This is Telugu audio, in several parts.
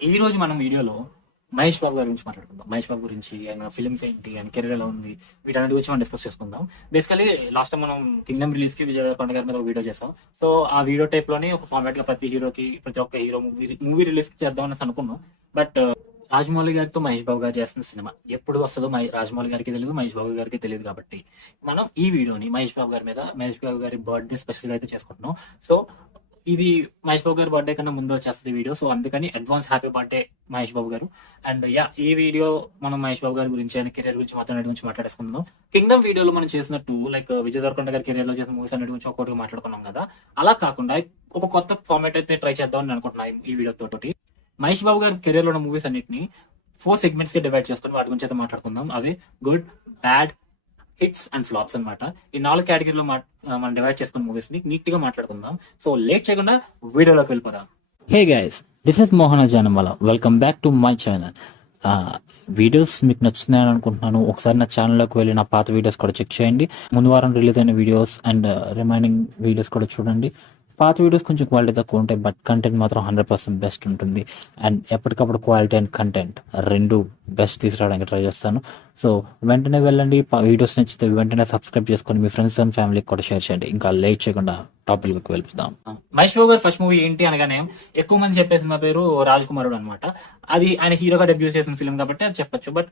ఈ రోజు మనం వీడియోలో మహేష్ బాబు గారి గురించి మాట్లాడుకుందాం. మహేష్ బాబు గురించి, ఆయన ఫిల్మ్స్ ఏంటి, ఆయన కెరీర్ ఎలా ఉంది, వీటన్నిటి గురించి మనం డిస్కస్ చేసుకుందాం. బేసికలీ లాస్ట్ టైం మనం కింగ్డమ్ రిలీజ్ కి విజయ్ దేవరకొండ గారి మీద ఒక వీడియో చేస్తాం. సో ఆ వీడియో టైప్ లోనే ఒక ఫార్మాట్ గా ప్రతి ఒక్క హీరో మూవీ రిలీజ్ కి చేద్దాం అనేసి అనుకున్నాం. బట్ రాజమౌళి గారితో మహేష్ బాబు గారు చేస్తున్న సినిమా ఎప్పుడు వస్తుందో రాజమౌళి గారికి తెలియదు, మహేష్ బాబు గారికి తెలియదు. కాబట్టి మనం ఈ వీడియోని మహేష్ బాబు గారి బర్త్డే స్పెషల్ గా అయితే చేసుకుంటున్నాం. సో ఇది మహేష్ బాబు గారి బర్త్డే కన్నా ముందు వచ్చేస్తుంది వీడియో. సో అందుకని advance happy birthday Mahesh Babu garu. And ఈ వీడియో మనం మహేష్ బాబు గారి గురించి, ఆయన కెరీర్ గురించి మాట్లాడేసుకుందాం. కింగ్డమ్ వీడియోలో మనం చేసినట్టు లైక్ విజయ్ దేవరకొండ గారి కెరీర్ లో చేసిన మూవీస్ అన్నిటి గురించి ఒక్కొక్కటి మాట్లాడుకున్నాం కదా. అలా కాకుండా ఒక కొత్త ఫార్మాట్ అయితే ట్రై చేద్దాం అనుకుంటున్నాను ఈ వీడియో తోటి. మహేష్ బాబు గారి కెరీర్ లో ఉన్న మూవీస్ అన్నిటిని 4 సెగ్మెంట్స్ కి డివైడ్ చేసుకుని వాటి గురించి అయితే మాట్లాడుకుందాం. అవి good, bad, hits and flops అనమాట. ఈ 4 కేటగిరీలో మనం డివైడ్ చేసుకున్న మూవీస్ ని నీట్ గా మాట్లాడుకుందాం. సో లేట్ చేయకుండా వీడియోలోకి వెళ్ళిపోదాం. Hey guys, this is Mohana Janamala. Welcome back to my channel. Videos మీకు నచ్చుతున్నాయని అనుకుంటున్నాను. ఒకసారి నా ఛానల్లోకి వెళ్ళి నా పాత వీడియోస్ కూడా చెక్ చేయండి. ముందు వారం రిలీజ్ అయిన వీడియోస్ అండ్ రిమైనింగ్ వీడియోస్ కూడా చూడండి. పాత వీడియోస్ కొంచెం క్వాలిటీ తక్కువ ఉంటాయి, బట్ కంటెంట్ మాత్రం 100% బెస్ట్ ఉంటుంది. అండ్ ఎప్పటికప్పుడు క్వాలిటీ అండ్ కంటెంట్ రెండు బెస్ట్ తీసుకురావడానికి ట్రై చేస్తాను. సో వెంటనే వెళ్ళండి. వీడియోస్ నచ్చితే వెంటనే సబ్స్క్రైబ్ చేసుకొని మీ ఫ్రెండ్స్ అండ్ ఫ్యామిలీకి కూడా షేర్ చేయండి. ఇంకా లేట్ చేయకుండా టాపిక్ వెళ్ళిపోదాం. మహేష్ బాబు గారి ఫస్ట్ మూవీ ఏంటి అనగానే ఎక్కువ మంది చెప్పే సినిమా పేరు రాజ్ కుమారుడు అనమాట. అది ఆయన హీరోగా డెబ్యూ చేసిన ఫిల్మ్ కాబట్టి అది చెప్పొచ్చు. But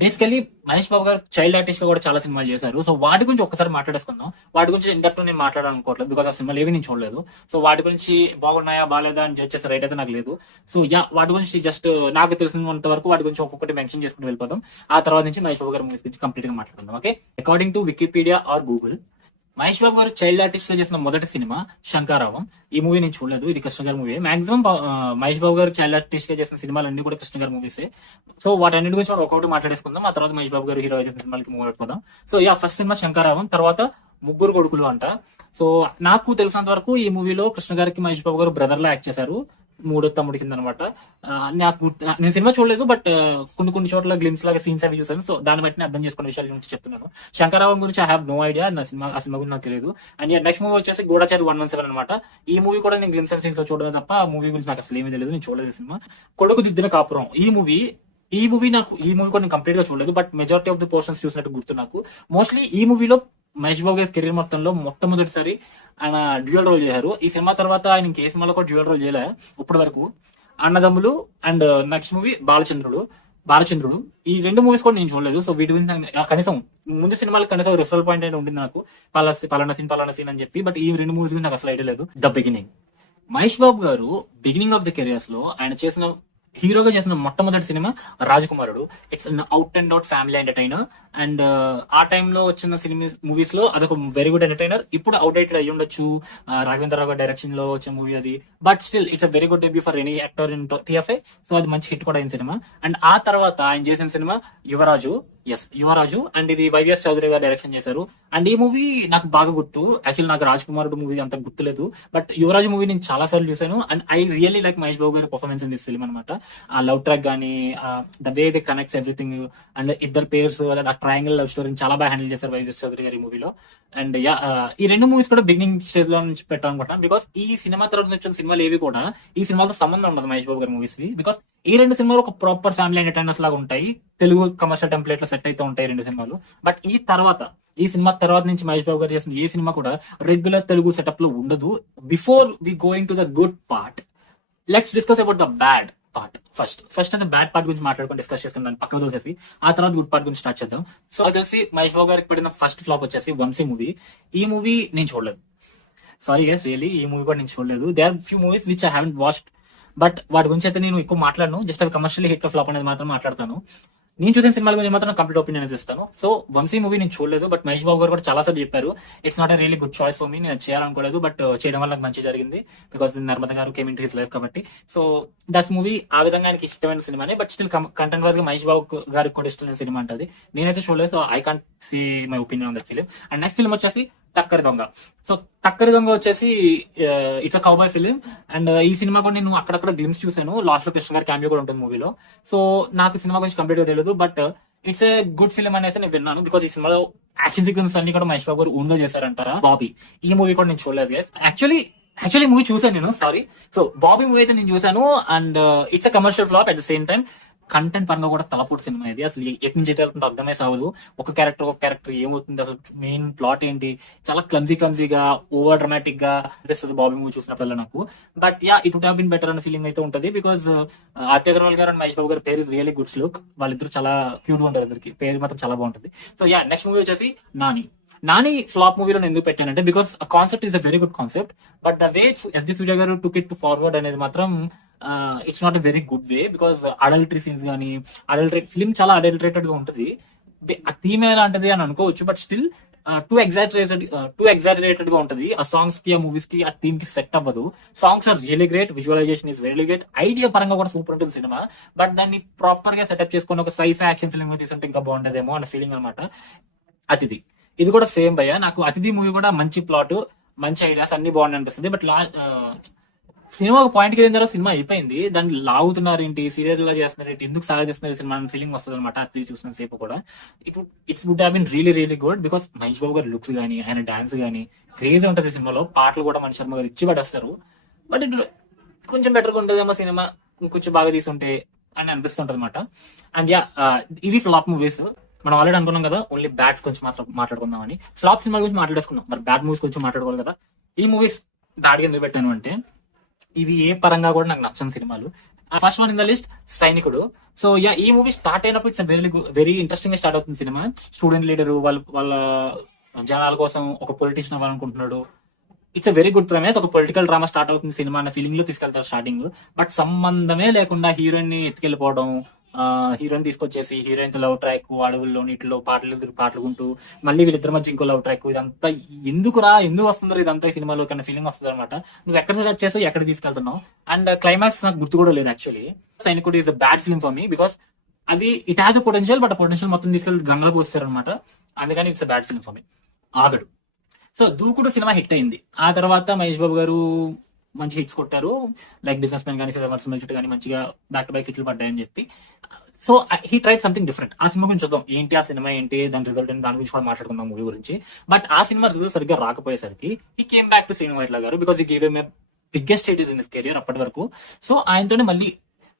basically Mahesh Babu garu child artist గా కూడా చాలా సినిమాలు చేశారు. సో వాటి గురించి ఒక్కసారి మాట్లాడేసుకుందాం. వాటి గురించి ఇంతట్లో నేను మాట్లాడాలనుకోవట్లేదు, బికాస్ ఆ సినిమాలు ఏవి నేను చూడలేదు. సో వాటి గురించి బాగున్నాయా బాగాలేదా అని జడ్జ్ చేసే రైట్ అయితే నాకు లేదు. సో వాటి గురించి జస్ట్ నాకు తెలిసినంత వరకు వాటి గురించి ఒక్కొక్కటి మెన్షన్ చేసుకుని వెళ్ళిపోదాం. ఆ తర్వాత నుంచి మహేష్ బాబు గారి మూవీస్ గురించి కంప్లీట్ గా మాట్లాడుకుందాం. Okay, according to Wikipedia or Google, Mahesh Babu garu child artist గా చేసిన మొదటి సినిమా శంకరావం. ఈ మూవీ నేను చూడలేదు, ఇది కృష్ణ గారి movie. Maximum Mahesh Babu garu child artist గా చేసిన సినిమాలు అన్ని కూడా కృష్ణ గారి మూవీసే. సో వాటన్నిటి గురించి మనం ఒకటి మాట్లాడేసుకుందాం. ఆ తర్వాత మహేష్ బాబు గారు హీరో చేసిన సినిమాలకి మూవ్ అయిపోదాం. సో ఫస్ట్ సినిమా శంకరావం, తర్వాత ముగ్గురు కొడుకులు అంట. సో నాకు తెలిసినంత వరకు ఈ మూవీలో కృష్ణ గారికి మహేష్ బాబు గారు బ్రదర్ లా యాక్ట్ చేశారు, మూడో తమ్ముడి కింద అనమాట. నాకు నేను సినిమా చూడలేదు, బట్ కొన్ని చోట్ల గ్లిమ్స్ లాగా సీన్స్ అవి చూసాను. సో దాన్ని బట్టి అర్థం చేసుకున్న విషయాల గురించి చెప్తున్నాను. శంకరావం గురించి ఐ హావ్ నో ఐడియా. ఆ సినిమా గురించి నాకు తెలియదు. అండ్ నెక్స్ట్ మూవీ వచ్చేసి గూఢచారి 117 అనమాట. ఈ మూవీ కూడా నేను గ్లిమ్స్ అండ్ సీన్స్ లో చూడలేదు తప్ప ఆ మూవీ గురించి నాకు అసలు ఏమీ తెలియదు, నేను చూడలేదు సినిమా. కొడుకు దిద్దిన కాపురం, ఈ మూవీ కూడా నేను కంప్లీట్ గా చూడలేదు, but majority of the portions చూసినట్టు గుర్తు నాకు. మోస్ట్లీ ఈ మూవీలో మహేష్ బాబు గారి కెరీర్ మొత్తంలో మొట్టమొదటిసారి ఆయన డ్యూయల్ రోల్ చేశారు. ఈ సినిమా తర్వాత ఆయన ఇంకే సినిమాలో కూడా డ్యూయల్ రోల్ చేయలే ఇప్పటి వరకు. అన్నదమ్ములు అండ్ నెక్స్ట్ మూవీ బాలచంద్రుడు, ఈ 2 మూవీస్ కూడా నేను చూడలేదు. సో వీటి గురించి కనీసం ముందు సినిమాలకు కనీసం రిఫరల్ పాయింట్ అయితే ఉంటుంది నాకు, పలానా సీన్ అని చెప్పి. బట్ ఈ 2 మూవీస్ గురించి నాకు అసలు ఐడియా లేదు. ద బిగినింగ్, మహేష్ బాబు గారు బిగినింగ్ ఆఫ్ ద కెరియర్స్ లో ఆయన చేసిన హీరోగా చేసిన మొట్టమొదటి సినిమా రాజకుమారుడు. It's an out and out family entertainer. And ఆ టైంలో వచ్చిన మూవీస్ లో అదొక వెరీ గుడ్ ఎంటర్టైనర్. ఇప్పుడు అవుట్డేటెడ్ అయ్యి ఉండొచ్చు, రాఘవేంద్రరావు గారి డైరెక్షన్ లో వచ్చిన మూవీ అది, but still it's a very good debut for any actor in TFI. So అది మంచి హిట్ కూడా అయిన సినిమా. అండ్ ఆ తర్వాత ఆయన చేసిన సినిమా యువరాజు, అండ్ ఇది వైవిఎస్ చౌదరి గారు డైరెక్షన్ చేశారు. అండ్ ఈ మూవీ నాకు బాగా గుర్తు. యాక్చువల్లీ నాకు రాజ్ కుమారుడు మూవీ అంత గుర్తులేదు, బట్ యువరాజు మూవీ నేను చాలా సార్లు చూసాను. And I really like Mahesh Babu గారి పర్ఫార్మెన్స్ ఇన్ దిస్ ఫిల్మ్ అనమాట. ఆ లవ్ ట్రాక్ గానీ, the way they connects everything, and ఇద్దరు పేర్స్, ఆ ట్రయాంగిల్ లవ్ స్టోరీని చాలా బాగా హ్యాండిల్ చేశారు వైవిఎస్ చౌదరి గారి మూవీలో. అండ్ ఈ 2 మూవీస్ కూడా బిగినింగ్ స్టేజ్ లో నుంచి పెట్టాలనుకుంటున్నాను, బికాస్ ఈ సినిమా తర్వాత వచ్చిన సినిమాలు ఏవి కూడా ఈ సినిమాతో సంబంధం ఉండదు మహేష్ బాబు గారి మూవీస్ కి. బికాస్ ఈ 2 సినిమాలు ఒక ప్రాపర్ ఫ్యామిలీ ఎంటర్టైనర్స్ లాగా ఉంటాయి, తెలుగు కమర్షియల్ టెంప్లెట్ లో సెట్ అయితే ఉంటాయి 2 సినిమాలు. బట్ ఈ సినిమా తర్వాత నుంచి మహేష్ బాబు గారు చేసిన ఏ సినిమా కూడా రెగ్యులర్ తెలుగు సెటప్ లో ఉండదు. Before we going to the good part, let's discuss about the bad part. First అంటే బ్యాడ్ పార్ట్ గురించి మాట్లాడుకొని డిస్కస్ చేసుకుని దాన్ని పక్కకు తోసేసి ఆ తర్వాత గుడ్ పార్ట్ గురించి స్టార్ట్ చేద్దాం. సో అది తెలిసి మహేష్ బాబు గారికి పడిన ఫస్ట్ ఫ్లాప్ వచ్చేసి వంశీ మూవీ. ఈ మూవీ నేను చూడలేదు, సారీ గైస్, రియలీ ఈ మూవీ కూడా నేను చూడలేదు. There are few movies which I haven't watched, but వాటి గురించి అయితే నేను ఎక్కువ మాట్లాడను. జస్ట్ అవి కమర్షియల్ హిట్ ఫ్లాప్ అనేది మాత్రం మాట్లాడతాను. నేను చూసిన సినిమాల గురించి మాత్రం కంప్లీట్ ఒపీనియన్ అయితే ఇస్తాను. సో వంశీ మూవీ నేను చూడలేదు, బట్ మహేష్ బాబు గారు కూడా చాలా సార్లు చెప్పారు it's not a really good choice for me, నేను చేయాలనుకోలేదు, బట్ చేయడం వల్ల నాకు మంచి జరిగింది, బికాస్ నర్మద గారు came in to his life కాబట్టి. సో దట్ మూవీ ఆ విధంగా ఆయనకి ఇష్టమైన సినిమానే, బట్ స్టిల్ కంటెంట్ వైజ్ గా మహేష్ బాబు గారికి కూడా ఇష్టమైన సినిమా అంటది. నేనైతే చూడలేదు, so I can't see my opinion on that film. And next film వచ్చేసి టక్కరి దొంగ. సో టక్కరి దొంగ వచ్చేసి it's a cowboy film. And ఈ సినిమా కూడా నేను అక్కడక్కడ గ్లిమ్స్ చూసాను, లాస్ట్ లో కృష్ణ గారి క్యామియో కూడా ఉంటుంది మూవీలో. సో నాకు సినిమా గురించి కంప్లీట్ గా తెలియదు, but it's a good film అనేసి నేను విన్నాను, బికాస్ ఈ సినిమాలో యాక్షన్ సీక్వెన్స్ అన్ని కూడా మహేష్ బాబు గారు ఓన్ గా చేశారంటారా బాబీ. ఈ మూవీ కూడా నేను చూడలేదు గైస్. యాక్చువల్లీ యాక్చువల్లీ మూవీ చూసాను నేను, సారీ. సో బాబీ మూవీ అయితే నేను చూసాను, and it's a commercial flop. At the same time content పరంగా కూడా తలపూడి సినిమా ఇది. అసలు ఎటు నుంచి ఎటు వెళ్తుందో అర్థమే సాగదు. ఒక క్యారెక్టర్ ఏమవుతుంది, అసలు మెయిన్ ప్లాట్ ఏంటి, చాలా క్లమ్జీగా ఓవర్ డ్రమాటిక్ గా అనిపిస్తుంది బాబీ మూవీ చూసినప్పుడల్లా నాకు. But yeah, it would have been better అనే ఫీలింగ్ అయితే ఉంటుంది. బికాస్ ఆర్తి అగర్వాల్ గారు అండ్ మహేష్ బాబు గారి పేరు రియలీ గుడ్స్ లుక్. వాళ్ళిద్దరు చాలా క్యూట్ గా ఉంటారు, ఇద్దరికి పేరు మాత్రం చాలా బాగుంటుంది. సో యా, నెక్స్ట్ మూవీ వచ్చేసి నాని. నాని ఫ్లాప్ మూవీలో నేను ఎందుకు పెట్టానంటే, because concept is a very good concept, but the way SD Surya garu took it forward అనేది మాత్రం it's not a very good way. Because adultery scenes కానీ, ఫిల్మ్ చాలా అడల్టరేటెడ్ గా ఉంటుంది. ఆ థీమ్ ఎలాంటిది అని అనుకోవచ్చు, బట్ స్టిల్ టూ ఎగ్జాజరేటెడ్ గా ఉంటుంది. ఆ సాంగ్స్ కి, ఆ మూవీస్ కి, ఆ థీమ్ కి సెట్ అవ్వదు. Songs are really great, visualization is really great, idea పరంగా కూడా సూపర్ ఉంటుంది సినిమా. బట్ దాన్ని ప్రాపర్ గా సెటప్ చేసుకుని ఒక సైఫ్ యాక్షన్ ఫిల్మ్ గా తీసుకుంటే ఇంకా బాగుండేదేమో అన్న ఫీలింగ్ అనమాట. అతిథి ఇది కూడా సేమ్ భయ్య. నాకు అతిథి మూవీ కూడా మంచి ప్లాట్, మంచి ఐడియాస్ అన్ని బాగున్నాయి అనిపిస్తుంది. బట్ సినిమా ఒక పాయింట్కి వెళ్ళిన తర్వాత సినిమా అయిపోయింది, దాన్ని లాగుతున్నారు ఏంటి, సీరియల్ లా చేస్తున్నారు ఏంటి, ఎందుకు సాగా చేస్తున్నారు సినిమా అనే ఫీలింగ్ వస్తుంది అనమాట అతిథి చూసిన సేపు కూడా. It's would have been really really good. Because Mahesh Babu గారి లుక్స్ కానీ, ఆయన డాన్స్ కానీ క్రేజీ ఉంటుంది సినిమాలో. పాటలు కూడా మణి శర్మ గారు ఇచ్చి పడేస్తారు. బట్ ఇట్ కొంచెం బెటర్గా ఉంటుందేమో సినిమా కొంచెం బాగా తీసుంటే అని అనిపిస్తుంటది అనమాట. అండ్ యా, ఇవి ఫ్లాప్ మూవీస్. మనం ఆల్రెడీ అనుకున్నాం కదా ఓన్లీ బ్యాట్స్ గురించి మాట్లాడుకుందామని. ఫ్లాప్ సినిమా గురించి మాట్లాడేసుకుందాం, మరి బ్యాడ్ మూవీస్ గురించి మాట్లాడుకోవాలి కదా. ఈ మూవీస్ బ్యాడ్ గా ఎందుకు పెట్టాను అంటే, ఇవి ఏ పరంగా కూడా నాకు నచ్చని సినిమాలు. First one in the list Sainikudu. So yeah, ఈ మూవీ స్టార్ట్ అయినప్పుడు ఇట్స్ వెరీ ఇంట్రెస్టింగ్ గా స్టార్ట్ అవుతుంది సినిమా. స్టూడెంట్ లీడర్ వాళ్ళ జనాల కోసం ఒక పొలిటీషియన్ అవ్వాలనుకుంటున్నాడు. It's a very good premise. ఒక పొలిటికల్ డ్రామా స్టార్ట్ అవుతుంది సినిమా అన్న ఫీలింగ్ లో తీసుకెళ్తారు స్టార్టింగ్. బట్ సంబంధమే లేకుండా హీరోయిన్ ని ఎత్తుకెళ్ళిపోవడం, హీరోయిన్ తీసుకొచ్చేసి హీరోయిన్ తో లవ్ ట్రాక్, అడవుల్లో నీటిలో పాటలుకుంటూ మళ్ళీ వీళ్ళిద్దరి మధ్య ఇంకో లవ్ ట్రాక్, ఇదంతా ఎందుకు వస్తుందో ఇదంతా ఈ సినిమాలో కన్నా ఫీలింగ్ వస్తుంది అనమాట. నువ్వు ఎక్కడ సెలెక్ట్ చేసావు, ఎక్కడ తీసుకెళ్తున్నావు. అండ్ క్లైమాక్స్ నాకు గుర్తు కూడా లేదు actually. Sainikudu is a bad film for me, because అది it has a potential, but ఆ పొటెన్షియల్ మొత్తం తీసుకెళ్ళి గంగలోకి వస్తారనమాట. అందుకని it's a bad film for me. Aagadu. So Dookudu సినిమా హిట్ అయింది. ఆ తర్వాత మహేష్ బాబు గారు మంచి హిట్స్ కొట్టారు, లైక్ బిజినెస్ మ్యాన్ కానీ, సినిమా చుట్టూ కానీ మంచిగా బ్యాక్ టు బ్యాక్ హిట్లు పడ్డాయని చెప్పి. So he tried something different. ఆ సినిమా గురించి చూద్దాం, ఏంటి ఆ సినిమా ఏంటి, దాని రిజల్ట్ ఏంటి, దాని గురించి కూడా మాట్లాడుకుందాం మూవీ గురించి. బట్ ఆ సినిమా రిజల్ట్ సరిగ్గా రాకపోయేసరికి he came back to Sreenu Vaitla garu, because he give em biggest hit in his career అప్పటి వరకు. సో ఆయనతోనే మళ్ళీ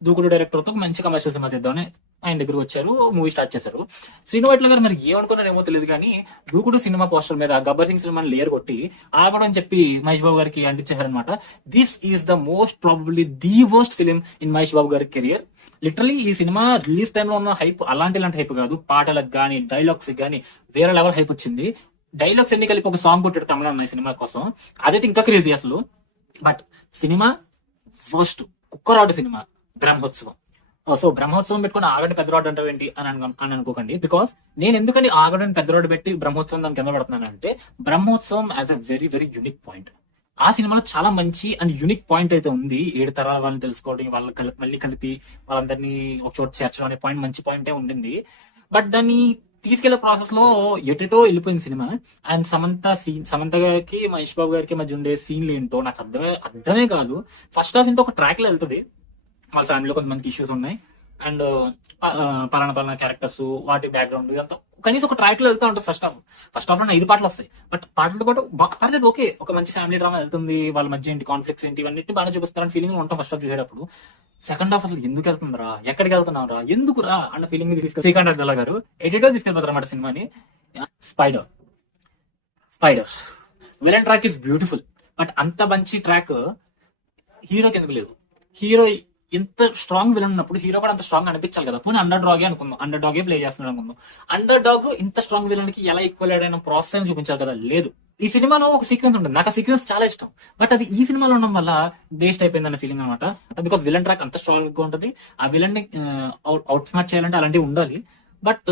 దూకుడు డైరెక్టర్ తో మంచి కమర్షియల్ సినిమా తీద్దామని ఆయన దగ్గరకు వచ్చారు, మూవీ స్టార్ట్ చేశారు. శ్రీను వైట్ల గారు మరి ఏమనుకున్నారేమో తెలియదు కానీ, దూకుడు సినిమా పోస్టర్ మీద గబ్బర్ సింగ్ సినిమాని లేయర్ కొట్టి ఆగడం అని చెప్పి మహేష్ బాబు గారికి అంటించారనమాట. This is the most probably the worst film in Mahesh Babu గారి కెరియర్. లిటరలీ ఈ సినిమా రిలీజ్ టైంలో ఉన్న హైప్ ఇలాంటి హైప్ కాదు. పాటలకు కానీ, డైలాగ్స్ కానీ వేరే లెవెల్ హైప్ వచ్చింది. డైలాగ్స్ ఎన్ని కలిపి ఒక సాంగ్ కొట్టాడు తమిళ అన్న సినిమా కోసం, అదైతే ఇంకా క్రేజీ అసలు. బట్ సినిమా ఫస్ట్ కుక్కరాడు సినిమా బ్రహ్మోత్సవం. సో బ్రహ్మోత్సవం పెట్టుకుని ఆగడి పెద్ద రోడ్డు అంటావు ఏంటి అని అనుకోకండి. బికాస్ నేను ఎందుకని ఆగడని పెద్ద రోడ్డు పెట్టి బ్రహ్మోత్సవం దాని కింద పడుతున్నానంటే, Brahmotsavam as a very very unique point. ఆ సినిమాలో చాలా మంచి అండ్ యూనిక్ పాయింట్ అయితే ఉంది. 7 తరాల వాళ్ళని తెలుసుకోవడం, మళ్ళీ కలిపి వాళ్ళందరినీ ఒక చోట చేర్చడం అనే పాయింట్ మంచి పాయింటే ఉండింది. బట్ దాన్ని తీసుకెళ్లే ప్రాసెస్ లో ఎటుటో వెళ్ళిపోయింది సినిమా. అండ్ సమంతకి మహేష్ బాబు గారికి మధ్య ఉండే సీన్లు ఏంటో నాకు అర్థమే కాదు. ఫస్ట్ హాఫ్ ఇంత ఒక ట్రాక్ లో వెళ్తుంది, వాళ్ళ ఫ్యామిలీలో కొంతమందికి ఇష్యూస్ ఉన్నాయి, అండ్ పలానా క్యారెక్టర్స్, వాటి బ్యాక్గ్రౌండ్ ఇదంతా కనీసం ఒక ట్రాక్ లో వెళ్తా ఉంటుంది. ఫస్ట్ హాఫ్ లో 5 పాటలు వస్తాయి, బట్ పాటలతో పాటు పర్లేదు, ఓకే, ఒక మంచి ఫ్యామిలీ డ్రామా వెళ్తుంది, వాళ్ళ మధ్య ఏంటి కాన్ఫ్లిక్ట్స్ ఏంటి ఇవన్నీ బాగా చూపిస్తారని ఫీలింగ్ ఉంటాం ఫస్ట్ హాఫ్ చూసేటప్పుడు. సెకండ్ హాఫ్ అసలు ఎందుకు వెళ్తుందిరా, ఎక్కడికి వెళ్తున్నారా, ఎందుకురా అన్న ఫీలింగ్ తీసుకెళ్ళి శ్రీకాంత్ అడ్డాల గారు ఎడిటో తీసుకెళ్ళిపోతారు అన్నమాట సినిమాని. Spider villain track is beautiful, but అంత మంచి ట్రాక్ హీరోకి ఎందుకు లేదు? హీరో ఎంత స్ట్రాంగ్ విలన్ ఉన్నప్పుడు హీరో కూడా అంత స్ట్రాంగ్ అనిపించాలి కదా. పోనీ అండర్ డాగే ప్లే చేస్తున్నాడు అనుకుందాం. అండర్ డాగ్ ఇంత స్ట్రాంగ్ విలన్ కి ఎలా ఈక్వల్ అయిన ప్రాసెస్ చూపించాలి కదా. లేదు, ఈ సినిమాలో ఒక సీక్వెన్స్ ఉంటుంది, నాకు ఆ సీక్వెన్స్ చాలా ఇష్టం, బట్ అది ఈ సినిమాలో ఉండడం వల్ల వేస్ట్ అయిపోయింది అన్న ఫీలింగ్ అనమాట. బికాస్ విలన్ ట్రాక్ అంత స్ట్రాంగ్ గా ఉంటుంది, ఆ విలన్ ని అవుట్ స్మార్ట్ చేయాలంటే అలాంటివి ఉండాలి. బట్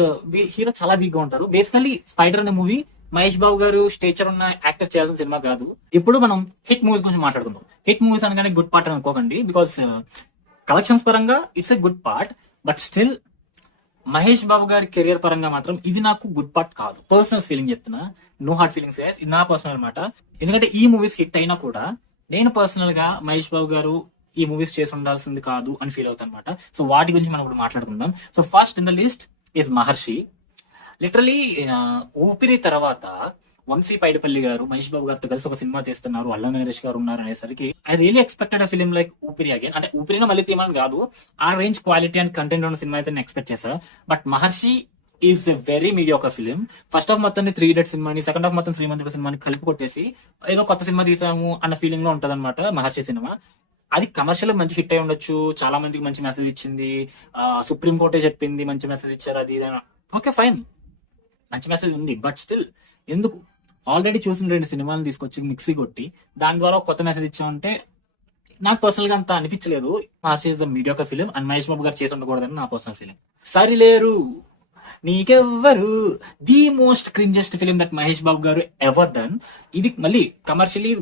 హీరో చాలా వీక్ గా ఉంటారు. బేసికల్లీ స్పైడర్ అనే మూవీ మహేష్ బాబు గారు స్టేచర్ ఉన్న యాక్టర్ చేయాల్సిన సినిమా కాదు. ఇప్పుడు మనం హిట్ మూవీస్ గురించి మాట్లాడుకుందాం. హిట్ మూవీస్ అనగానే గుడ్ పార్ట్ అని అనుకోకండి, బికాస్ కలెక్షన్స్ పరంగా it's a good part, but still Mahesh Babu గారి కెరియర్ పరంగా మాత్రం ఇది నాకు గుడ్ పార్ట్ కాదు. పర్సనల్ ఫీలింగ్ చెప్తున్నా, నో హార్ట్ ఫీలింగ్స్, ఇది నా పర్సనల్ అనమాట. ఎందుకంటే ఈ మూవీస్ హిట్ అయినా కూడా నేను పర్సనల్ గా మహేష్ బాబు గారు ఈ మూవీస్ చేసి ఉండాల్సింది కాదు అని ఫీల్ అవుతాను అనమాట. సో వాటి గురించి మనం ఇప్పుడు మాట్లాడుకుందాం. So first in the list is Maharshi. Literally ఊపిరి తర్వాత వంశీ పైడిపల్లి గారు మహేష్ బాబు గారితో కలిసి ఒక సినిమా తీస్తున్నారు, అల్లా నరేష్ గారు ఉన్నారు అనేసరికి I really expected a film like ఊపిరి అగైన్. అంటే ఊపిరిలో మళ్ళీ తీయమని కాదు, ఆ రేంజ్ క్వాలిటీ అండ్ కంటెంట్ ఉన్న సినిమా అయితే నేను ఎక్స్పెక్ట్ చేశా. But Maharshi is a very mediocre film. First half మొత్తాన్ని 3 Idiots సినిమాని, సెకండ్ హాఫ్ మొత్తం శ్రీమంతుడు సినిమాని కలిపి కొట్టేసి ఏదో కొత్త సినిమా తీసాము అన్న ఫీలింగ్ లో ఉంటది అనమాట మహర్షి సినిమా. అది కమర్షియల్ మంచి హిట్ అయి ఉండొచ్చు, చాలా మందికి మంచి మెసేజ్ ఇచ్చింది, సుప్రీం కోర్టే చెప్పింది మంచి మెసేజ్ ఇచ్చారు, అది ఓకే ఫైన్, మంచి మెసేజ్ ఉంది. బట్ స్టిల్ ఎందుకు ఆల్రెడీ చూసిన 2 సినిమాలను తీసుకొచ్చి మిక్సీ కొట్టి దాని ద్వారా ఒక కొత్త మెసేజ్ ఇచ్చామంటే నాకు పర్సనల్ గా అంత అనిపించలేదు. Maharshi is mediocre film and Mahesh Babu garu చేసి ఉండకూడదని నా personal feeling. Sarileru Neekevvaru the most cringiest film that Mahesh Babu garu ever done. ఇది మళ్ళీ కమర్షియలీ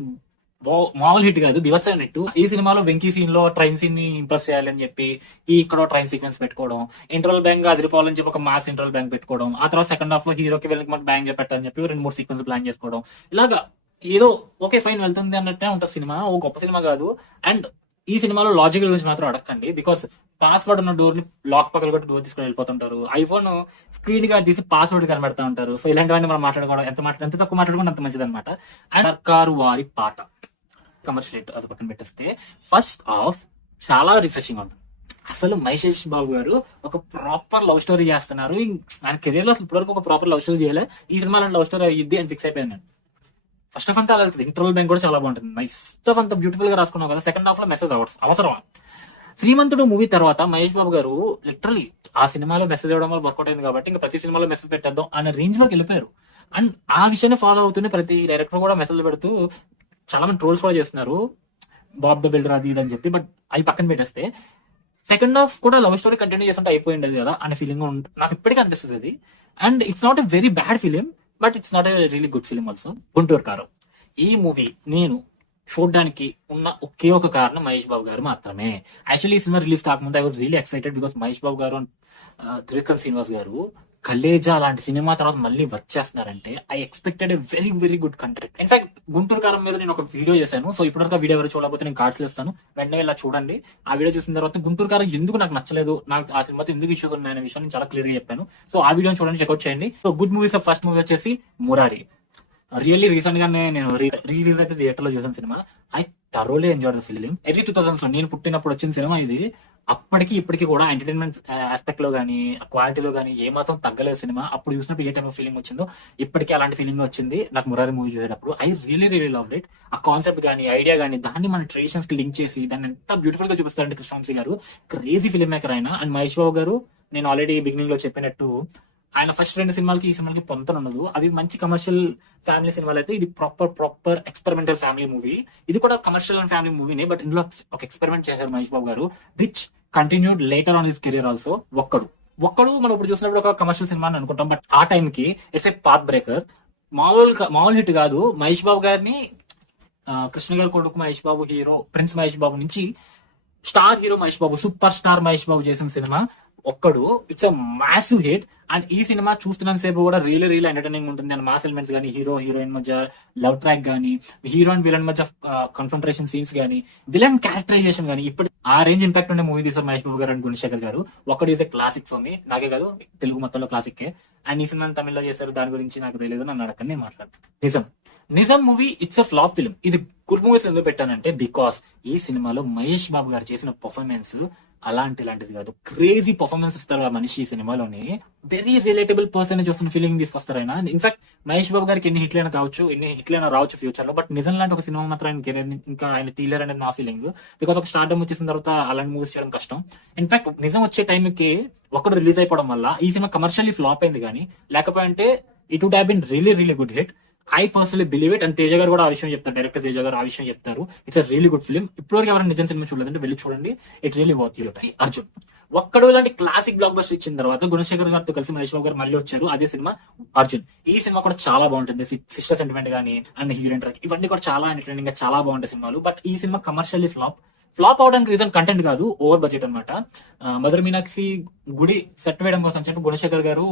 మామూలు హిట్ కాదు, బిభత్సమైన హిట్. ఈ సినిమాలో వెంకీ సీన్ లో ట్రైన్ సీన్ ని ఇంప్రెస్ చేయాలని చెప్పి ఇక్కడ ట్రైన్ సీక్వెన్స్ పెట్టుకోవడం, ఇంటర్వల్ బ్యాంక్ అదిరిపోవాలని చెప్పి ఒక మాస్ ఇంటర్వల్ బ్యాంక్ పెట్టుకోవడం, ఆ తర్వాత సెకండ్ హాఫ్ లో హీరోకి వెళ్ళి మనకు బ్యాంక్ పెట్టాలని చెప్పి 2-3 సీక్వెన్స్ ప్లాన్ చేసుకోవడం, ఇలాగా ఏదో ఓకే ఫైన్ వెళ్తుంది అన్నట్టే ఉంటుంది సినిమా. ఓ గొప్ప సినిమా కాదు. అండ్ ఈ సినిమాలో లాజికల్ గురించి మాత్రం అడగండి, బికాస్ పాస్వర్డ్ ఉన్న డోర్ ని లాక్ పక్కన కొట్టి డోర్ తీసుకొని వెళ్ళిపోతుంటారు. ఐఫోన్ స్క్రీన్ గార్డ్ తీసి పాస్వర్డ్ కనబెడతా ఉంటారు. సో ఇలాంటివన్నీ మనం మాట్లాడుకోవడం ఎంత తక్కువ మాట్లాడుకుంటే అంత మంచిది అనమాట. అండ్ సర్కారు వారి పాట కమర్షియల్ హిట్ అది పక్కన పెట్టేస్తే ఫస్ట్ హాఫ్ చాలా రిఫ్రెషింగ్ ఉంటుంది. అసలు మహేష్ బాబు గారు ఒక ప్రాపర్ లవ్ స్టోరీ చేస్తున్నారు. ఆయన కెరీర్ లో ఇప్పటివరకు ఒక ప్రాపర్ లవ్ స్టోరీ చేయలే, ఈ సినిమాలో లవ్ స్టోరీ అయ్యిద్ది అని ఫిక్స్ అయిపోయాను. ఫస్ట్ హాఫ్ అంతా అలా వెళ్తుంది, ఇంటర్వల్ బ్యాంక్ కూడా చాలా బాగుంటుంది, నైస్ స్టఫ్ అంతా బ్యూటిఫుల్ గా రాసుకున్నావు కదా. సెకండ్ హాఫ్ లో మెసేజ్ అవసరమా? శ్రీమంతుడు మూవీ తర్వాత మహేష్ బాబు గారు లిటరలీ ఆ సినిమాలో మెసేజ్ ఇవ్వడం వల్ల వర్కౌట్ అయింది కాబట్టి ఇంకా ప్రతి సినిమాలో మెసేజ్ పెట్టేద్దాం అనే రేంజ్ లోకి వెళ్ళిపోయారు. అండ్ ఆ విషయాన్ని ఫాలో అవుతూనే ప్రతి డైరెక్టర్ కూడా మెసేజ్ పెడుతూ చాలా మంది ట్రోల్స్ కూడా చేస్తున్నారు, బాబ్ ద బిల్డర్ అది ఇది అని చెప్పి. బట్ అవి పక్కన పెట్టేస్తే సెకండ్ హాఫ్ కూడా లవ్ స్టోరీ కంటిన్యూ చేస్తుంటే అయిపోయింది కదా అనే ఫీలింగ్ నాకు ఇప్పటికీ అనిపిస్తుంది అది. And it's not a very bad film, but it's not a really good film also. Guntur కారం ఈ మూవీ నేను చూడడానికి ఉన్న ఒకే ఒక కారణం మహేష్ బాబు గారు మాత్రమే. యాక్చువల్లీ ఈ సినిమా రిలీజ్ కాకముందు I was really excited because Mahesh Babu garu and Trivikram Srinivas గారు కలేజా లాంటి సినిమా తర్వాత మళ్ళీ వర్క్ చేస్తున్నారంటే I expected a very very good content. In fact Guntur కారం మీద నేను ఒక వీడియో చేశాను. సో ఇప్పటివరకు వీడియో ఎవరు చూడకపోతే నేను కార్డ్స్ ఇస్తాను, వెంటనే ఇలా చూడండి. ఆ వీడియో చూసిన తర్వాత గుంటూరు కారం ఎందుకు నాకు నచ్చలేదు, నాకు ఆ సినిమాతో ఎందుకు ఇష్యూస్ ఉన్నాయనే విషయం నేను చాలా క్లియర్ గా చెప్పాను. సో ఆ వీడియో చూడండి, చెక్అౌట్ చేయండి. So good movies first movie వచ్చేసి మురారి. రియల్లీ రీసెంట్ గానే నేను రిలీజ్ అయితే థియేటర్ లో చూసిన cinema. I thoroughly enjoy the film. Early 2000s లో నేను పుట్టినప్పుడు వచ్చిన సినిమా ఇది. అప్పటికి ఇప్పటికి కూడా ఎంటర్టైన్మెంట్ ఆస్పెక్ట్ లో గానీ క్వాలిటీలో గానీ ఏ మాత్రం తగ్గలేదు సినిమా. అప్పుడు చూసినప్పుడు ఏ టైప్ ఆఫ్ ఫీలింగ్ వచ్చిందో ఇప్పటికీ అలాంటి ఫీలింగ్ వచ్చింది నాకు మురారి మూవీ చూసేటప్పుడు. I really really love it. ఆ కాన్సెప్ట్ గానీ ఐడియా గానీ దాన్ని మన ట్రెడిషన్స్ కి లింక్ చేసి దాన్ని ఎంత బ్యూటిఫుల్ గా చూపిస్తారంటే కృష్ణవంశీ గారు క్రేజీ ఫిల్మ్ మేకర్ ఆయన. అండ్ మహేష్ బాబు గారు నేను ఆల్రెడీ బిగినింగ్ లో చెప్పినట్టు ఆయన ఫస్ట్ 2 సినిమాలకి ఈ సినిమాకి పొంతన ఉండదు. అవి మంచి కమర్షియల్ ఫ్యామిలీ సినిమాలు అయితే, ఇది ప్రాపర్ ఎక్స్పెరిమెంటల్ ఫ్యామిలీ మూవీ. ఇది కూడా కమర్షియల్ అండ్ ఫ్యామిలీ మూవీనే, బట్ ఇందులో ఒక ఎక్స్పెరిమెంట్ చేశారు మహేష్ బాబు గారు which continued later on his career also. ఒక్కడు మనం ఇప్పుడు చూసినప్పుడు ఒక కమర్షియల్ సినిమా అని అనుకుంటాం, బట్ ఆ టైం కి ఇట్స్ ఏ పాత్ బ్రేకర్. మామూలు హిట్ కాదు. మహేష్ బాబు గారిని కృష్ణ గారు కొడుకు మహేష్ బాబు హీరో ప్రిన్స్ మహేష్ బాబు నుంచి star hero Mahesh Babu super star Mahesh Babu చేసిన సినిమా ఒక్కడు. It's a massive hit. And ఈ సినిమా చూస్తున్నంత సేపు కూడా రియలీ ఎంటర్టైనింగ్ ఉంటుంది. అండ్ మాస్ ఎలిమెంట్స్ కానీ, హీరో హీరోయిన్ మధ్య లవ్ ట్రాక్ గానీ, హీరో అండ్ విలన్ మధ్య కన్ఫ్రంటేషన్ సీన్స్ గానీ, విలన్ క్యారెక్టరైజేషన్ గానీ, ఇప్పుడు ఆ రేంజ్ ఇంపాక్ట్ ఉండే మూవీ తీసారు మహేష్ బాబు గారు అండ్ గుణశేఖర్ గారు. ఒకటి is a classic for me, నాకే కాదు తెలుగు మొత్తంలో క్లాసిక్. అండ్ ఈ సినిమా తమిళ్లో చేశారు, దాని గురించి నాకు తెలియదు, నన్ను అడగండి, నేను మాట్లాడతాను. నిజం movie it's a flop film. ఇది గుడ్ మూవీస్ ఎందుకు పెట్టానంటే బికాస్ ఈ సినిమాలో మహేష్ బాబు గారు చేసిన పర్ఫార్మెన్స్ అలాంటిది కాదు. క్రేజీ పర్ఫార్మెన్స్ ఇస్తారు ఆ మనిషి ఈ సినిమాలోని. వెరీ రిలేటబుల్ పర్సన్ చూస్తున్న ఫీలింగ్ తీసుకొస్తారు ఆయన. ఇన్ఫాక్ట్ మహేష్ బాబు గారికి ఎన్ని హిట్లైనా కావచ్చు, ఎన్ని హిట్లైనా రావచ్చు ఫ్యూచర్ లో, బట్ నిజం లాంటి ఒక సినిమా మాత్రం ఆయన కెరీర్ ఇంకా ఆయన తీయలేరు అనేది నా ఫీలింగ్. బికాస్ ఒక స్టార్డమ్ వచ్చేసిన తర్వాత అలాంటి మూవీస్ చేయడం కష్టం. ఇన్ఫాక్ట్ నిజం వచ్చే టైంకి ఒకటి రిలీజ్ అయిపోవడం వల్ల ఈ సినిమా కమర్షియల్లీ ఫ్లాప్ అయింది, కానీ లేకపోతే it would have been really good hit. I personally believe it. And Teja గారు కూడా ఆ విషయం చెప్తారు, డైరెక్టర్ తేజ గారు ఆ విషయం చెప్తారు. It's a really good film. ఇప్పటివరకు ఎవరైనా నిజం సినిమా చూడలేదంటే వెళ్ళి చూడండి, it really worth your time. Arjun Okkadu లాంటి క్లాసిక్ బ్లాక్ బస్టర్ ఇచ్చిన తర్వాత గుణశేఖర్ గారితో కలిసి మహేష్ బాబు గారు మళ్ళీ వచ్చారు, అదే సినిమా అర్జున్. ఈ సినిమా కూడా చాలా బాగుంటుంది. సిస్టర్ సెంటిమెంట్ గానీ అండ్ హీరోయిన్ ట్రాక్ ఇవన్నీ కూడా చాలా ఎంటర్టైనింగ్ గా చాలా బాగుంటాయి సినిమాలు. బట్ ఈ సినిమా కమర్షియల్లీ ఫ్లాప్ అవడానికి రీజన్ కంటెంట్ కాదు, ఓవర్ బడ్జెట్ అనమాట. మదర్ మీనాక్షి గుడి సెట్ వేయడం కోసం చెప్పి గుణశేఖర్ గారు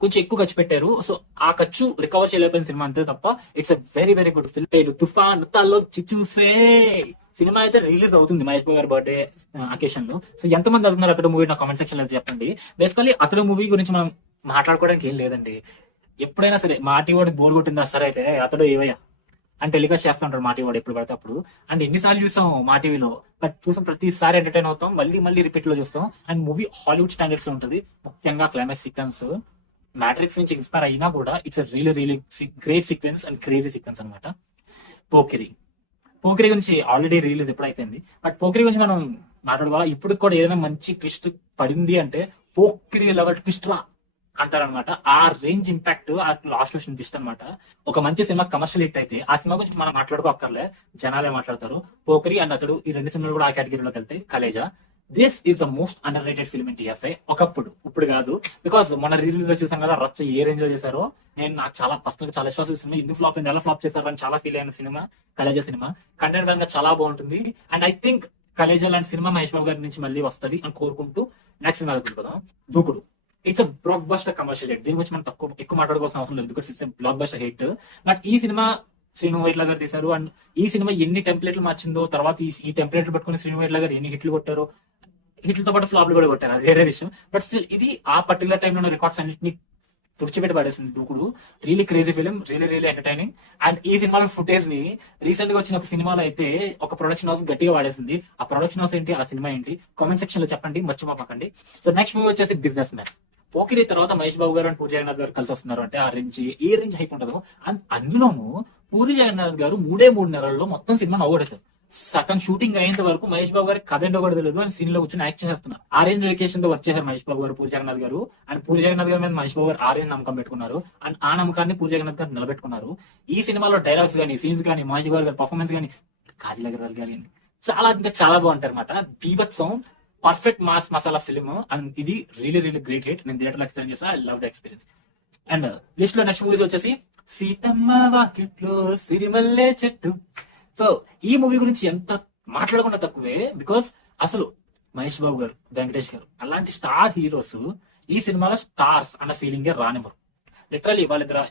కొంచెం ఎక్కువ ఖర్చు పెట్టారు. సో ఆ ఖర్చు రికవర్ చేయలేకపోయిన సినిమా అంతే తప్ప it's a very good film. తుఫాన్ తల్లో చిచూసే సినిమా అయితే రిలీజ్ అవుతుంది మహేష్ బాబు గారి బర్త్డే అకేషన్ లో. సో ఎంతమంది అవుతున్నారు అతడు మూవీ నా కామెంట్ సెక్షన్ లో చెప్పండి. బేసికలీ అతడు మూవీ గురించి మనం మాట్లాడుకోవడానికి ఏం లేదండి. ఎప్పుడైనా సరే మాటి వాడికి బోర్ కొట్టిందా సరే అయితే అతడు ఏవయ్యా అని టెలికాస్ట్ చేస్తూ ఉంటాడు మా టీవీ వాడు ఎప్పుడు పడితే అప్పుడు. అండ్ ఎన్నిసార్లు చూసాం మా టీవీలో, బట్ చూసిన ప్రతిసారి ఎంటర్టైన్ అవుతాం, మళ్ళీ మళ్ళీ రిపీట్ లో చూస్తాం. అండ్ మూవీ హాలీవుడ్ స్టాండర్డ్స్ లో ఉంటుంది, ముఖ్యంగా క్లైమాక్స్ సీక్వెన్స్ మ్యాట్రిక్స్ నుంచి ఇన్స్పైర్ అయినా కూడా it's really really great sequence and crazy sequence అనమాట. పోకిరి పోకిరి గురించి ఆల్రెడీ రిలీజ్ ఎప్పుడు అయిపోయింది, బట్ పోకిరి గురించి మనం మాట్లాడుకోవాలి. ఇప్పుడు కూడా ఏదైనా మంచి ట్విస్ట్ పడింది అంటే పోకిరి లెవెల్ ట్విస్ట్ రా అంటారనమాట. ఆ రేంజ్ ఇంపాక్ట్ ఆ లాస్ట్ వచ్చిన ట్విస్ట్ అనమాట. ఒక మంచి సినిమా కమర్షియల్ హిట్ అయితే ఆ సినిమా గురించి మనం మాట్లాడుకోక్కర్లే, జనాలే మాట్లాడతారు. పోకిరి అండ్ అతడు ఈ రెండు సినిమాలు కూడా ఆ కేటగిరీలోకి వెళ్తాయి. Khaleja, this is the most under rated film in TFI ఒకప్పుడు, ఇప్పుడు కాదు. బికాస్ మన రిలీజ్ లో చూసాం కదా రచ్చ ఏ రేంజ్ లో చేశారో. నాకు చాలా పర్సనల్ చాలా ఇష్టం సినిమా, ఎందుకు ఫ్లాప్ అయింది, ఎలా ఫ్లాప్ చేశారు అని చాలా ఫీల్ అయిన సినిమా కలేజా సినిమా. కంటెంట్ పరంగా చాలా బాగుంటుంది. అండ్ ఐ థింక్ కలేజా లాంటి సినిమా మహేష్ బాబు గారి నుంచి మళ్ళీ వస్తుంది అని కోరుకుంటూ నెక్స్ట్ సినిమా వెళ్ళిపోదాం. దూకుడు. It's a block buster commercial hit. దీని గురించి మనం ఎక్కువ మాట్లాడుకోవాల్సిన అవసరం లేదు, because it's block buster hit. But ఈ సినిమా శ్రీను వైట్ల గారు తీశారు. అండ్ ఈ సినిమా ఎన్ని టెంప్లెట్లు మార్చిందో, తర్వాత ఈ టెంప్లెట్లు పట్టుకుని శ్రీను వైట్ల గారు ఎన్ని హిట్లు కొట్టారో, హిట్లతో పాటు ఫ్లాప్లు కూడా కొట్టారు, అది వేరే విషయం. బట్ స్టిల్ ఇది ఆ పర్టికులర్ టైంలో రికార్డ్స్ అన్నింటినీ తుడిచిపెట్టి పడేసింది దూకుడు. Really crazy film, really really entertaining. And ఈ సినిమాలో ఫుటేజ్ ని రీసెంట్ గా వచ్చిన ఒక సినిమాలో అయితే ఒక ప్రొడక్షన్ హౌస్ గట్టిగా వాడేసింది. ఆ ప్రొడక్షన్ హౌస్ ఏంటి, ఆ సినిమా ఏంటి, కామెంట్ సెక్షన్ లో చెప్పండి, మర్చిపోకండి. సో నెక్స్ట్ మూవీ వచ్చేసి బిజినెస్ మ్యాన్. పోకిరి తర్వాత మహేష్ బాబు గారు అండ్ పూరి జగన్నాథ్ గారు కలిసి వస్తున్నారు అంటే ఆ రేంజ్ ఏ రేంజ్ హైప్ ఉంటుందో. అండ్ అందులోనూ పూరి జగన్నాథ్ గారు 3 నెలల్లో మొత్తం సినిమా నవ్వడేశారు. సగం షూటింగ్ అయ్యేంత వరకు మహేష్ బాబు గారికి కథ ఏంటో కూడా తెలియదు, అని సీన్ లో కూర్చొని యాక్ట్ చేస్తున్నారు. ఆ రేంజ్ డెడికేషన్ తో వర్క్ చేశారు మహేష్ బాబు గారు, పూరి జగన్నాథ్ గారు. అండ్ పూరి జగన్నాథ్ గారి మీద మహేష్ బాబు గారు ఆ రేంజ్ నమ్మకం పెట్టుకున్నారు. అండ్ ఆ నమ్మకాన్ని పూరి జగన్నాథ్ గారు నిలబెట్టుకున్నారు. ఈ సినిమాలో డైలాగ్స్ కానీ, సీన్స్ కానీ, మహేష్ బాబు గారి పర్ఫార్మెన్స్ కానీ, కాజల్ అగర్వాల్ గారి చాలా అంటే చాలా బాగుంటారు అనమాట. బీభత్సం, perfect mass masala film. And ఇది రియలీ రియలీ గ్రేట్ హిట్. నేను థియేటర్ లో ఎక్స్పీరియన్స్ చేస్తా, I love the experience. And list లో నెక్స్ట్ మూవీస్ వచ్చేసి సీతమ్మ వాకిట్లో సిరిమల్లె చెట్టు. సో ఈ మూవీ గురించి ఎంత మాట్లాడకుండా తక్కువే, బికాస్ అసలు మహేష్ బాబు గారు, వెంకటేష్ గారు అలాంటి స్టార్ హీరోస్ ఈ సినిమాలో స్టార్స్ అన్న ఫీలింగ్ రానివ్వరు. లిటరలీ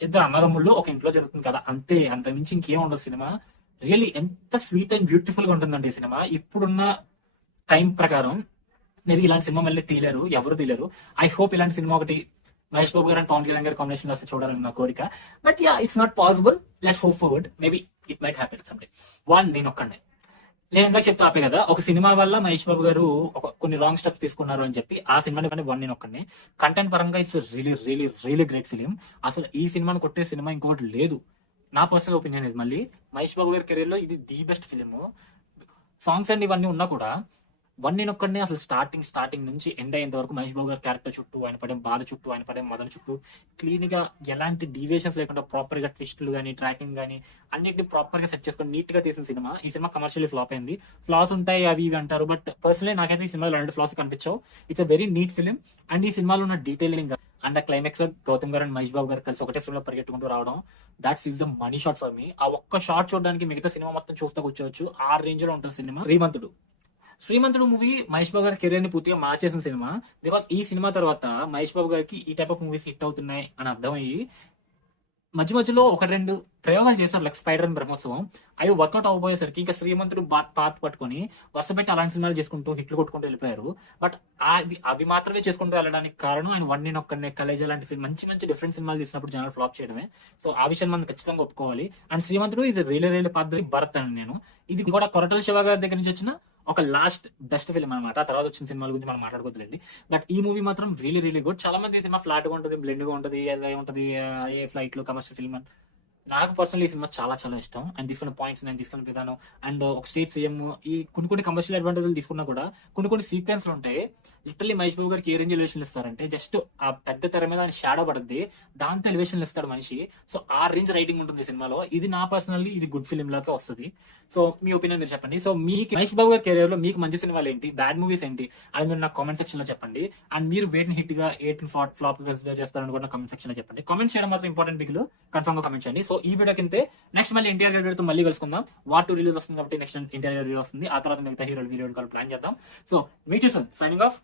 ఇద్దరు అన్నదమ్ముళ్ళు ఒక ఇంట్లో జరుగుతుంది కదా, అంతే, అంత మించి ఇంకేం ఉండదు సినిమా. రియల్లీ ఎంత స్వీట్ అండ్ బ్యూటిఫుల్ గా ఉంటుందండి ఈ సినిమా. ఇప్పుడున్న టైం ప్రకారం మేబీ ఇలాంటి సినిమా మళ్ళీ తీయలేరు, ఎవరు తీయలేరు. ఐ హోప్ ఇలాంటి సినిమా ఒకటి మహేష్ బాబు గారు అండ్ పవన్ కళ్యాణ్ గారి కాంబినేషన్ వస్తే చూడాలని నా కోరిక. But yeah, it's not possible. Let's hope forward, maybe it might happen some day. నేను ఒక్కడే, నేను ఇందాక చెప్తా ఆపే కదా, ఒక సినిమా వల్ల మహేష్ బాబు గారు కొన్ని రాంగ్ స్టెప్స్ తీసుకున్నారు అని చెప్పి ఆ సినిమాని నేను ఒక్కడిని. కంటెంట్ పరంగా it's really really really great film. అసలు ఈ సినిమాని కొట్టే సినిమా ఇంకోటి లేదు, నా పర్సనల్ ఒపీనియన్ ఇది. మళ్ళీ మహేష్ బాబు గారి కెరీర్ లో ఇది the best film. Songs and ఇవన్నీ ఉన్నా కూడా నేను ఒక్కడనే అసలు స్టార్టింగ్ నుంచి ఎండ్ అయ్యేంత వరకు మహేష్ బాబు గారి క్యారెక్టర్ చుట్టూ, ఆయన పడే బాధ చుట్టూ, ఆయన పడే మదన చుట్టూ క్లీన్ గా ఎలాంటి డీవియేషన్స్ లేకుండా ప్రాపర్ గా ట్విస్టులు కానీ, ట్రాకింగ్ కానీ అన్నిటిని ప్రాపర్ గా సెట్ చేసుకొని నీట్ గా తీసిన సినిమా. ఈ సినిమా కమర్షియల్లీ ఫ్లాప్ అయింది. ఫ్లాస్ ఉంటాయి అవి ఇవి అంటారు, బట్ పర్సనలీ నాకైతే ఈ సినిమాలో 2 ఫ్లాస్ కనిపించావు. It's a very neat film. And ఈ సినిమాలో ఉన్న డీటెయిలింగ్ అండ్ ఆ క్లైమాక్స్ లో గౌతమ్ గారు అండ్ మహేష్ బాబు గారు కలిసి ఒకటే ఫిల్మ్ లో పరిగెట్టుకుంటూ రావడం, that's is the money shot for me. ఆ ఒక్క షాట్ చూడడానికి మిగతా సినిమా మొత్తం చూస్తూ కూర్చోవచ్చు, ఆ రేంజ్ లో ఉంటుంది సినిమా. శ్రీమంతుడు మూవీ మహేష్ బాబు గారి కెరీర్ ని పూర్తిగా మార్చేసిన సినిమా. బికాస్ ఈ సినిమా తర్వాత మహేష్ బాబు గారికి ఈ టైప్ ఆఫ్ మూవీస్ హిట్ అవుతున్నాయి అని అర్థమయ్యి మధ్యలో 1-2 ప్రయోగాలు చేశారు, లైక్ స్పైడర్ అండ్ బ్రహ్మోత్సవం. అవి వర్కౌట్ అవ్వబోయేసరికి ఇంకా శ్రీమంతుడు పాత్ పట్టుకొని వరుసపెట్టి అలాంటి సినిమాలు చేసుకుంటూ హిట్లు కొట్టుకుంటూ వెళ్ళిపోయారు. బట్ అవి మాత్రమే చేసుకుంటూ వెళ్ళడానికి కారణం ఆయన వన్ నేను ఒక్కనే, కలేజా లాంటి మంచి మంచి డిఫరెంట్ సినిమాలు చేసినప్పుడు జనాలు ఫ్లాప్ చేయడమే. సో ఆ విషయం మనం ఖచ్చితంగా ఒప్పుకోవాలి. అండ్ శ్రీమంతుడు ఇది రియల్ పాత్ర భరత్ అని నేను, ఇది కూడా కొరటల శివ గారి దగ్గర నుంచి వచ్చిన ఒక లాస్ట్ బెస్ట్ ఫిల్మ్ అనమాట. తర్వాత వచ్చిన సినిమాల గురించి మనం మాట్లాడుకోవద్దులేండి. బట్ ఈ మూవీ మాత్రం రియలీ రియలీ గుడ్. చాలా మంది ఈ సినిమా ఫ్లాట్ గా ఉంటుంది, బ్లెండ్ గా ఉంటుంది, ఉంటుంది ఏ ఫ్లైట్ లో కమర్షియల్ ఫిల్మ్ అని. నాకు పర్సనల్ ఈ సినిమా చాలా చాలా ఇష్టం. అండ్ తీసుకున్న పాయింట్స్, నేను తీసుకున్న విధానం, అండ్ ఒక స్టేట్ సీఎం ఈ కొన్ని కమర్షియల్ అడ్వాంటేజ్లు తీసుకున్నా కూడా కొన్ని సీక్వెన్స్ లో ఉంటాయి. లిటరల్లీ మహేష్ బాబు గారికి ఏ రేంజ్ ఎలివేషన్లు ఇస్తారంటే జస్ట్ ఆ పెద్ద తెర మీద ఆయన షాడో పడుద్ది, దాంతో ఎలివేషన్లు ఇస్తాడు మనిషి. సో ఆ రేంజ్ రైటింగ్ ఉంటుంది సినిమాలో. ఇది నా పర్సనల్లీ ఇది గుడ్ ఫిలిం లాగా వస్తుంది. సో మీ ఒపీనియన్ మీరు చెప్పండి. సో మీకు మహేష్ బాబు గారి కెరీర్ లో మీకు మంచి సినిమాలు ఏంటి, బ్యాడ్ మూవీస్ ఏంటి అది మీరు నాకు కామెంట్ సెక్షన్ లో చెప్పండి. అండ్ మీరు వేటిని హిట్ గా 8 ఫ్లాప్ కన్సిడర్ చేస్తారని కూడా కామెంట్ సెక్షన్ లో చెప్పండి. కామెంట్ చేయడం మాత్రం ఇంపార్టెంట్, బిగులు కన్ఫర్మ్ గా కామెంట్ చేయండి. సో ఈ వీడియో కింద నెక్స్ట్ మళ్ళీ ఎన్టీఆర్ గారి వీడియోతో మళ్ళీ కలుసుకుందాం. వార్ 2 రిలీజ్ వస్తుంది కాబట్టి నెక్స్ట్ ఎన్టీఆర్ గారి వీడియో వస్తుంది. ఆ తర్వాత మిగతా హీరోల వీడియో ప్లాన్ చేద్దాం. So meet you soon. Signing off.